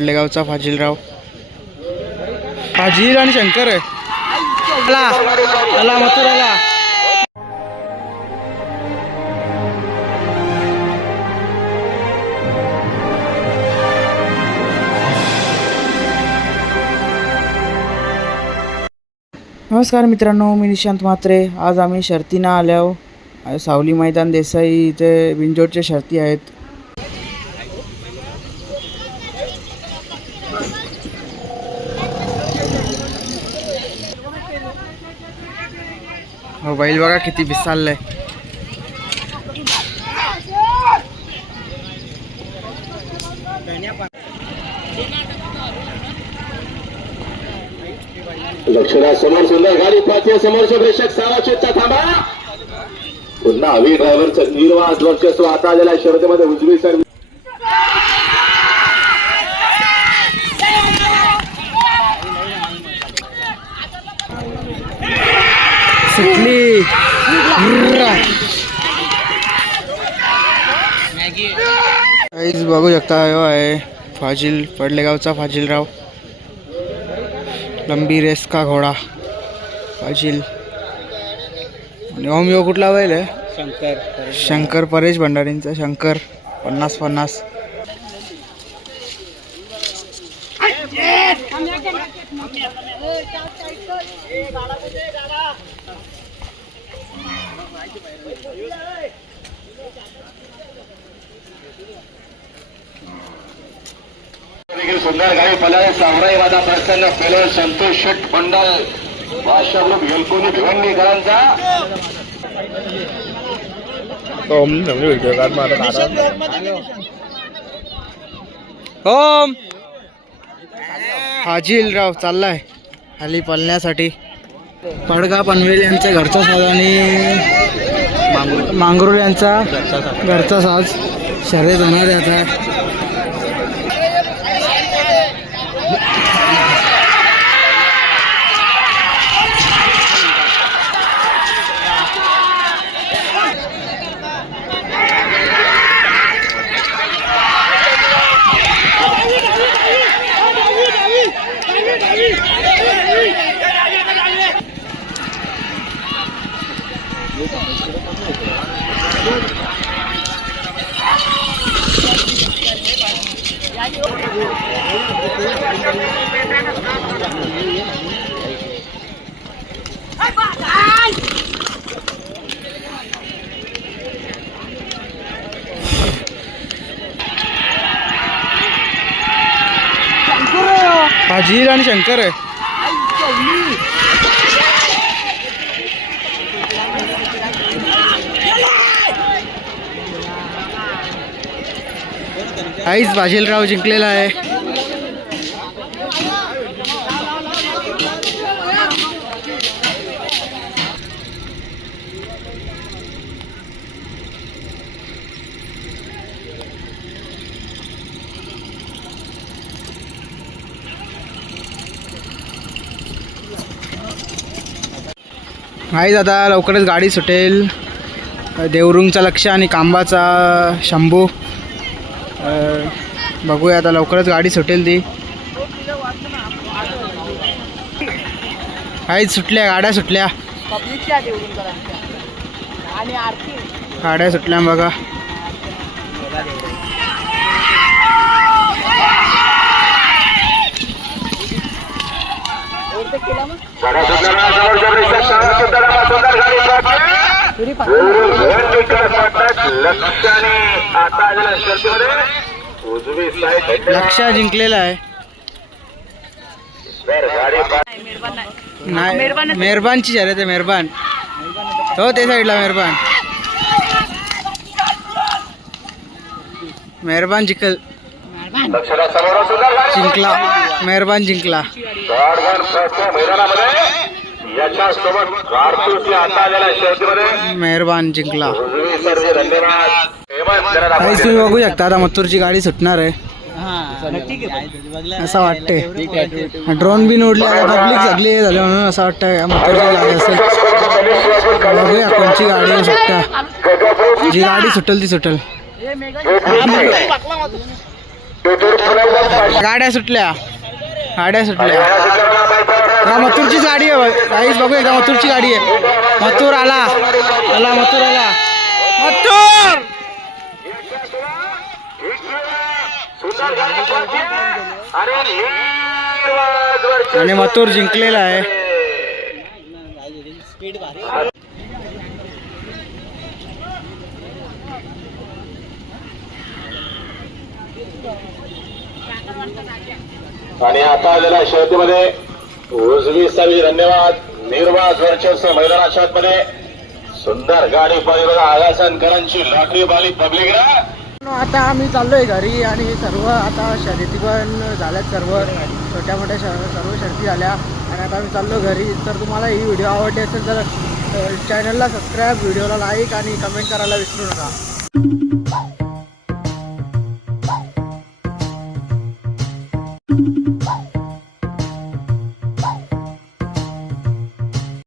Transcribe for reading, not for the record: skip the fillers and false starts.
लेगावचा फाजीलराव, फाजील आणि शंकर आहे. आला मथुराला. नमस्कार मित्रांनो, मी निशांत म्हात्रे. आज आम्ही शर्तीनं आलो. सावली मैदान देसाई इथे बिंजोडच्या शर्ती आहेत. हो, बैल बघा किती बिसाललाय. लक्षणा समोर सुंदर गाडी पाहते. समोरचे प्रेक्षक सावाचेचा थांबा. पुन्हा हवी ड्रायव्हरचं निर्वाद वर्चस्व आता आलेल्या शर्यतीमध्ये उजवी सर्व सुटली. काहीच बघू शकता. हो आहे फाजील, पडलेगावचा फाजीलराव. लंबी रेस का घोडा फाजील. आणि ओम कुठला बैल आहे? शंकर परेश भंडारींचा शंकर. 50-50. सुंदर गाडी पळाले. सावराई वादा प्रसन्न पेलो संतोष शेट मंडल भाषा ग्रुप येलकोनी भिवंडीकरांचा. ओम फाजीलराव चाललाय खाली पळण्यासाठी. पडगा पनवेल यांचा घरचा साज आणि मांगरूळ यांचा घरचा साज शर्यत होणार आहे आता. फाजील आणि शंकर आहे. काहीच फाजीलराव जिंकलेला आहे. नाही दादा, लवकरच गाडी सुटेल. देवरुंगचा लक्ष आणि कांबाचा शंभू. बघूया आता, लवकरच गाडी सुटेल ती. काहीच सुटल्या गाड्या, सुटल्या गाड्या सुटल्या बघा. लक्ष जिंकलेला आहे. नाही, मेहरबानची शर्यत आहे. मेहरबान हो, ते साईडला मेहरबान. मेहरबान जिंकला. मेहरबान जिंकला. मेहरबान जिंकला. तुम्ही बघू शकता आता मथुरची गाडी सुटणार आहे असं वाटते. ड्रोन बिन उडले, पब्लिक सगळी हे झाले म्हणून असं वाटतं मथुरची गाडी असेल. बघूया कोणची गाडी होऊ शकता. जी गाडी सुटेल ती सुटेल. गाड्या सुटल्या हा मथुरचीच गाडी आहे काहीच बघू एकदा मथुरची गाडी आहे मथुर आला मथुर आणि मथुर जिंकलेला आहे आणि आता आलेल्या शर्यतीमध्ये उजवी सावी धन्यवाद निर्वाज वर्चस्व मैदानाच्या आतमध्ये सुंदर गाडी पाहिली बघा आगासनकरांची लॉटरी बाली पब्लिक आता आम्ही चाललोय घरी आणि सर्व आता शर्यती पण झाल्यात सर्व छोट्या मोठ्या सर्व शर्यती झाल्या आणि आता आम्ही चाललो घरी तर तुम्हाला ही व्हिडिओ आवडली असेल तर चॅनलला सबस्क्राईब व्हिडिओला लाईक आणि कमेंट करायला विसरू नका